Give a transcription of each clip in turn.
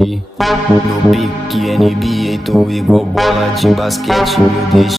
No pique NBA, tô igual bola de basquete, meu Deus.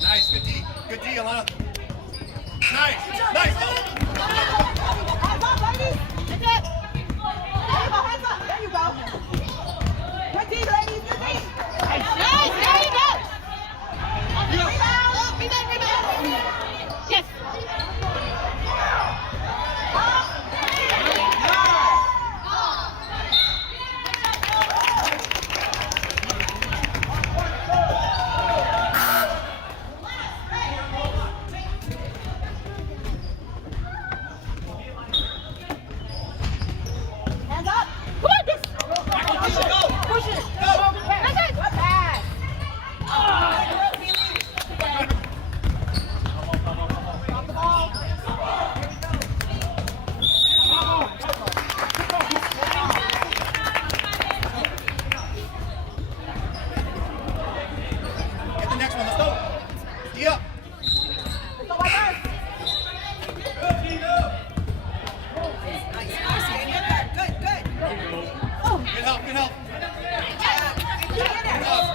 Nice, good D, Alana. Nice. Hands up, ladies. That's it. Hands up. There you go. Good D, ladies. Good D. Nice. There you go. Rebound. Yes. Hands up. Come on, this. Push it. That's it. Good pass. Drop the ball. Get the next one, let's go. D up. Let's go right there. Good help.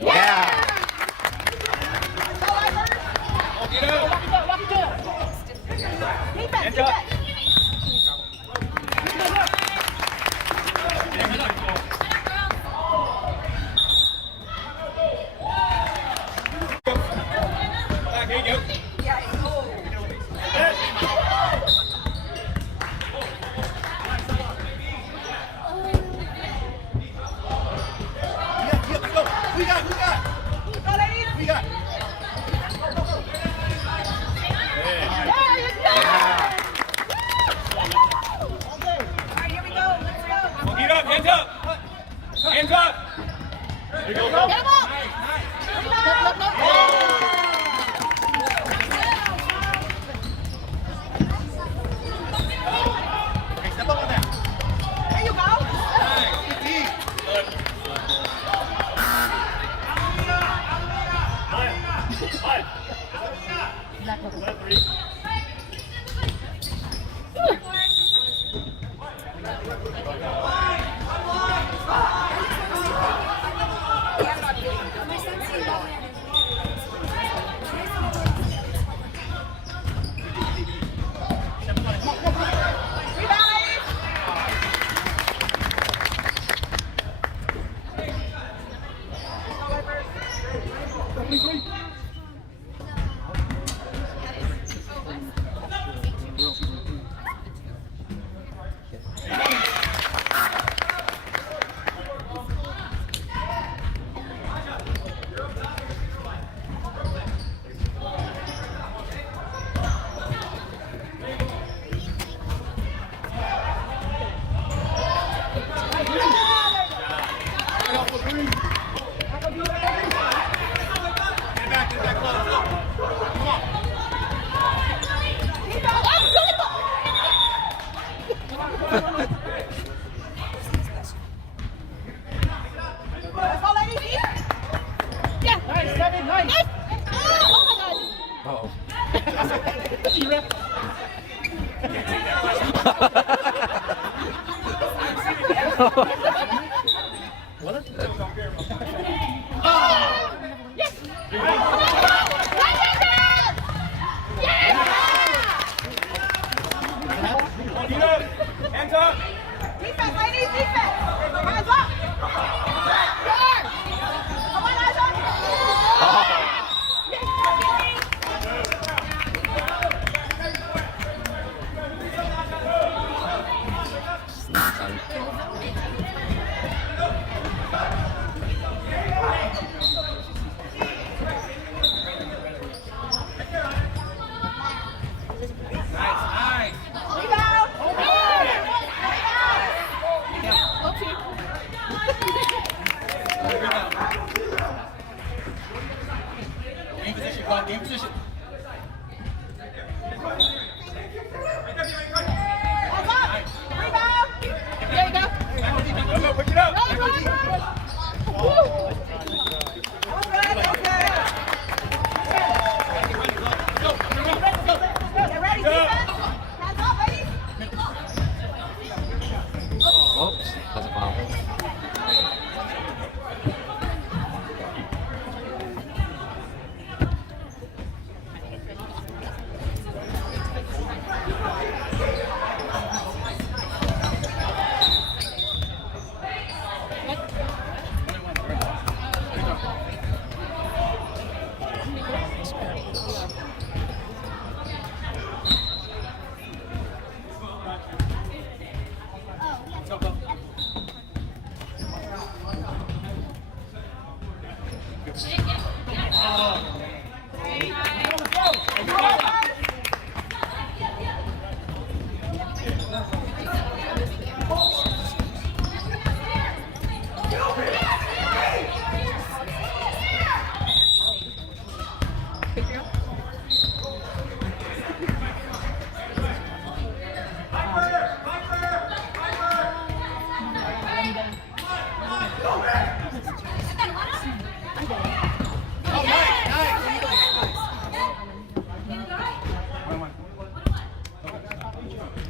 Yeah. Go right there. Walk it up. Defense. Let's go. Who got? Go, ladies. We got. There you go. All right, here we go. Let's go. Get up, hands up. Hands up. Get him up. Okay, step up on that. There you go. Good D. Rebound, ladies. Get up. Hands up. Defense, ladies, defense. Hands up. Good. Come on, eyes up. Rebound. Game position, God. Game position. Hands up. Rebound. There you go. Go, pick it up. Run, run, run. Woo. Okay, okay. Get ready, defense. Hands up, ladies. Oops, that's a foul.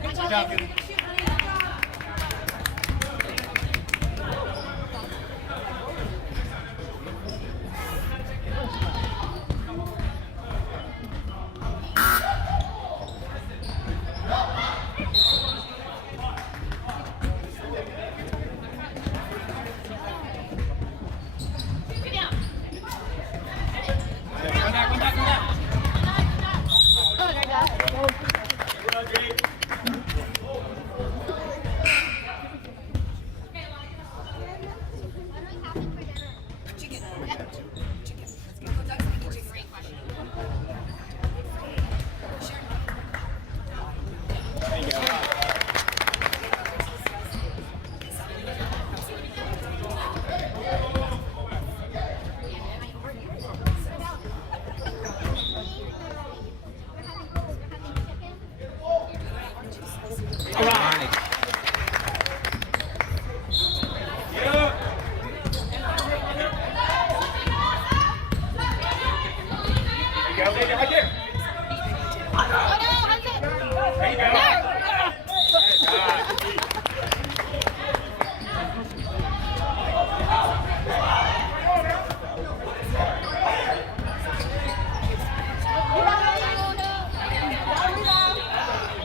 Good job, Gilly. Get up. There you go. There you go. Right there. There you go.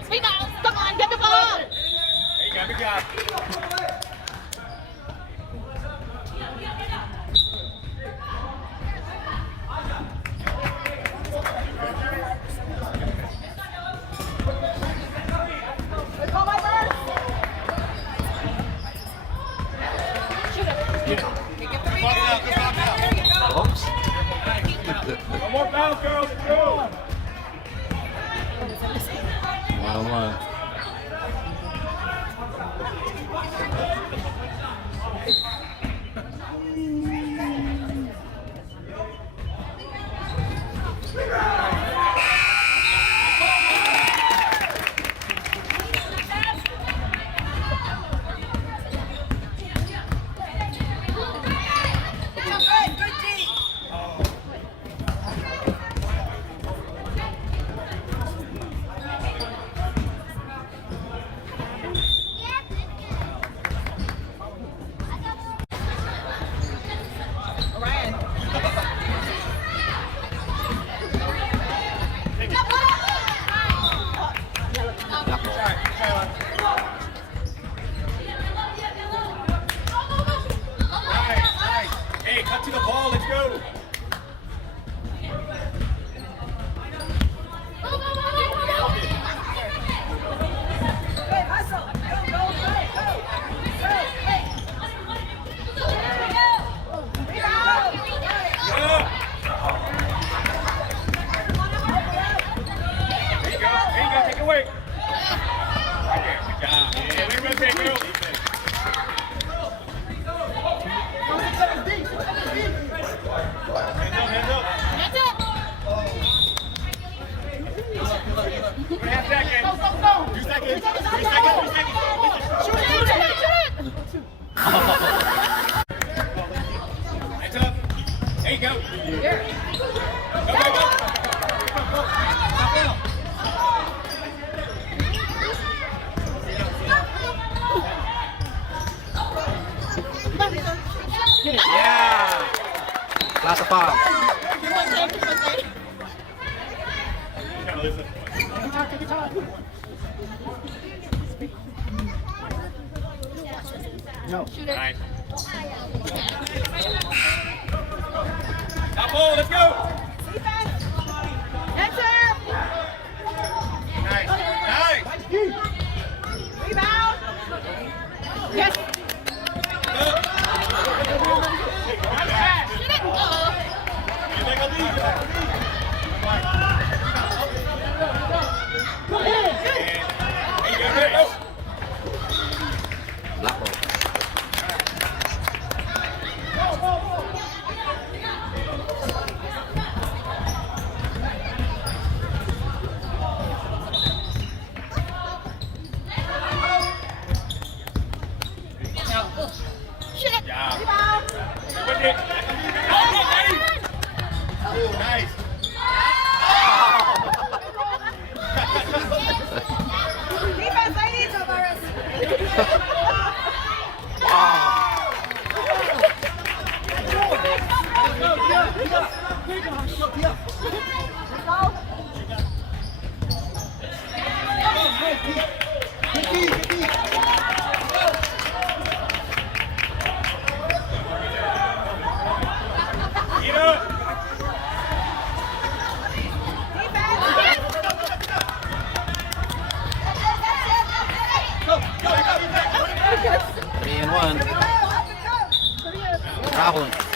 Rebound. Come on, get the ball. There you go. Good job. Let's go, my bird. Oops. One more bounce, girls. Go. 1-on-1. Good team. Shoot it, shoot it, shoot it. Hands up. There you go. Go, go, go. Yeah! Last foul. Nice. Stop ball, let's go. Defense. Enter. Nice. Nice. Rebound. Yes. Shoot it. Black ball. Shoot it. Yeah. Rebound. Nice. Defense, ladies. Get up. Defense. 3-1. Rahul.